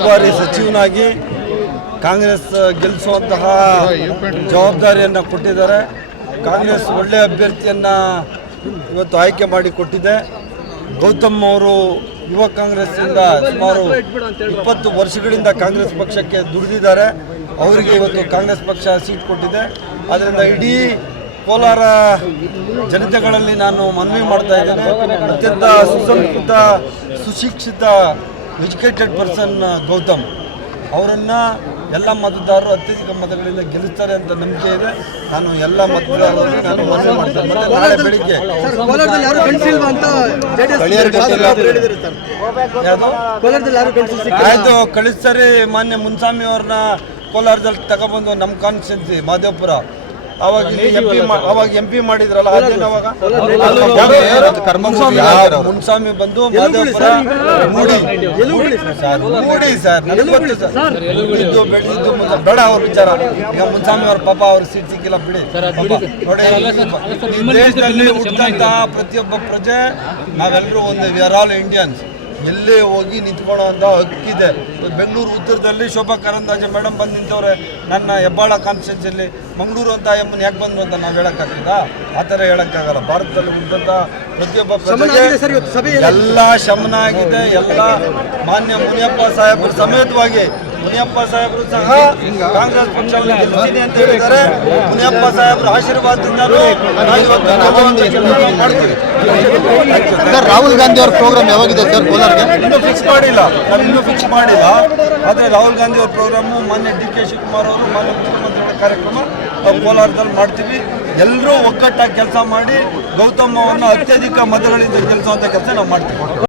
ಉಸ್ತುವಾರಿ ಸಚಿವನಾಗಿ ಕಾಂಗ್ರೆಸ್ ಗೆಲ್ಲಿಸುವಂತಹ ಜವಾಬ್ದಾರಿಯನ್ನು ಕೊಟ್ಟಿದ್ದಾರೆ. ಕಾಂಗ್ರೆಸ್ ಒಳ್ಳೆಯ ಅಭ್ಯರ್ಥಿಯನ್ನು ಇವತ್ತು ಆಯ್ಕೆ ಮಾಡಿ ಕೊಟ್ಟಿದೆ. ಗೌತಮ್ ಅವರು ಯುವ ಕಾಂಗ್ರೆಸ್ಸಿಂದ ಸುಮಾರು 20 ವರ್ಷಗಳಿಂದ ಕಾಂಗ್ರೆಸ್ ಪಕ್ಷಕ್ಕೆ ದುಡಿದಿದ್ದಾರೆ. ಅವರಿಗೆ ಇವತ್ತು ಕಾಂಗ್ರೆಸ್ ಪಕ್ಷ ಸೀಟ್ ಕೊಟ್ಟಿದೆ. ಆದ್ದರಿಂದ ಇಡೀ ಕೋಲಾರ ಜನತೆಗಳಲ್ಲಿ ನಾನು ಮನವಿ ಮಾಡ್ತಾ ಇದ್ದೇನೆ, ಅತ್ಯಂತ ಸುಸಂಸ್ಕೃತ ಸುಶಿಕ್ಷಿತ ಎಜುಕೇಟೆಡ್ ಪರ್ಸನ್ ಗೌತಮ್ ಅವರನ್ನು ಎಲ್ಲ ಮತದಾರರು ಅತ್ಯಧಿಕ ಮತಗಳಿಂದ ಗೆಲ್ಲಿಸ್ತಾರೆ ಅಂತ ನಂಬಿಕೆ ಇದೆ. ನಾನು ಎಲ್ಲ ಮತದಾರರಿಗೆ ನಾನು ಮನವಿ ಮಾಡ್ತೇನೆ. ಮತ್ತು ನಾಳೆ ಬೆಳಿಗ್ಗೆ ಆಯಿತು ಕಳಿಸ್ತಾರೆ. ಮಾನ್ಯ ಮುನ್ಸ್ವಾಮಿ ಅವ್ರನ್ನ ಕೋಲಾರದಲ್ಲಿ ತಗೊಬಂದು ನಮ್ಮ ಕಾನ್ಸ್ಟಿಟ್ಯೂನ್ಸಿ ಮಾದೇವಪುರ ಅವಾಗ MP ಮಾಡಿದ್ರಲ್ಲ, ಅದೇನು ಅವಾಗ ಮುನ್ಸ್ವಾಮಿ ಬಂದು ಮಾದೇವಪುರ ಮೂಡಿ ಸರ್ ನನಗೆ ಗೊತ್ತು ಸರ್, ಇದ್ದು ಬೆಳೆದಿದ್ದು ಬೇಡ ಅವ್ರ ವಿಚಾರ. ಈಗ ಮುನ್ಸ್ವಾಮಿ ಅವ್ರ ಪಾಪ ಅವ್ರ ಸೀಟ್ ಸಿಕ್ಕಿಲ್ಲ ಬಿಡಿ. ನೋಡಿ, ದೇಶದಲ್ಲಿ ಹುಟ್ಟಿದಂತಹ ಪ್ರತಿಯೊಬ್ಬ ಪ್ರಜೆ ನಾವೆಲ್ಲರೂ ಒಂದು ವಿ ಆರ್ ಆಲ್ ಇಂಡಿಯನ್ಸ್. ಎಲ್ಲೇ ಹೋಗಿ ನಿಂತ್ಕೊಳ್ಳೋ ಅಂತ ಹಕ್ಕಿದೆ. ಬೆಂಗಳೂರು ಉತ್ತರದಲ್ಲಿ ಶೋಭಾ ಕರಂದ್ಲಾಜೆ ಮೇಡಮ್ ಬಂದು ನಿಂತವ್ರೆ ನನ್ನ ಹೆಬ್ಬಾಳ ಕಾನ್ಸ್ಟಿಟ್ಯೂನ್ಸಿಯಲ್ಲಿ. ಮಂಗಳೂರು ಅಂತ ಎಮ್ಮನ್ನು ಯಾಕೆ ಬಂದರು ಅಂತ ನಾವು ಹೇಳೋಕ್ಕಾಗ್ತದ? ಆ ಥರ ಹೇಳೋಕ್ಕಾಗಲ್ಲ. ಭಾರತದಲ್ಲಿ ಹುಟ್ಟಿದಂಥ ಪ್ರತಿಯೊಬ್ಬ ಪ್ರಜೆಗೆ ಎಲ್ಲ ಶಮನ ಆಗಿದೆ. ಎಲ್ಲ ಮಾನ್ಯ ಮುನಿಯಪ್ಪ ಸಾಹೇಬರು ಸಮೇತವಾಗಿ ಮುನಿಯಪ್ಪ ಸಾಹೇಬರು ಸಹ ಕಾಂಗ್ರೆಸ್ ಪಕ್ಷವನ್ನು ಗೆಲ್ಲಿಸ್ತೀನಿ ಅಂತ ಹೇಳಿದ್ದಾರೆ. ಮುನಿಯಪ್ಪ ಸಾಹೇಬರ ಆಶೀರ್ವಾದದಿಂದ ಮಾಡ್ತೀವಿ. ರಾಹುಲ್ ಗಾಂಧಿ ಅವ್ರ ಪ್ರೋಗ್ರಾಮ್ ಯಾವಾಗಿದೆ ಸರ್ ಕೋಲಾರ್ಗೆ? ಇನ್ನೂ ಫಿಕ್ಸ್ ಮಾಡಿಲ್ಲ, ನಾವು ಇನ್ನೂ ಫಿಕ್ಸ್ ಮಾಡಿಲ್ಲ. ಆದರೆ ರಾಹುಲ್ ಗಾಂಧಿ ಅವ್ರ ಪ್ರೋಗ್ರಾಮು, ಮಾನ್ಯ DK ಶಿವಕುಮಾರ್ ಅವರು, ಮಾನ್ಯ ಮುಖ್ಯಮಂತ್ರಿಗಳ ಕಾರ್ಯಕ್ರಮ ನಾವು ಕೋಲಾರದಲ್ಲಿ ಮಾಡ್ತೀವಿ. ಎಲ್ಲರೂ ಒಗ್ಗಟ್ಟಾಗಿ ಕೆಲಸ ಮಾಡಿ ಗೌತಮ್ ಅತ್ಯಧಿಕ ಮತಗಳಿಂದ ಗೆಲ್ಲಿಸುವಂಥ ಕೆಲಸ ನಾವು ಮಾಡ್ತೀವಿ.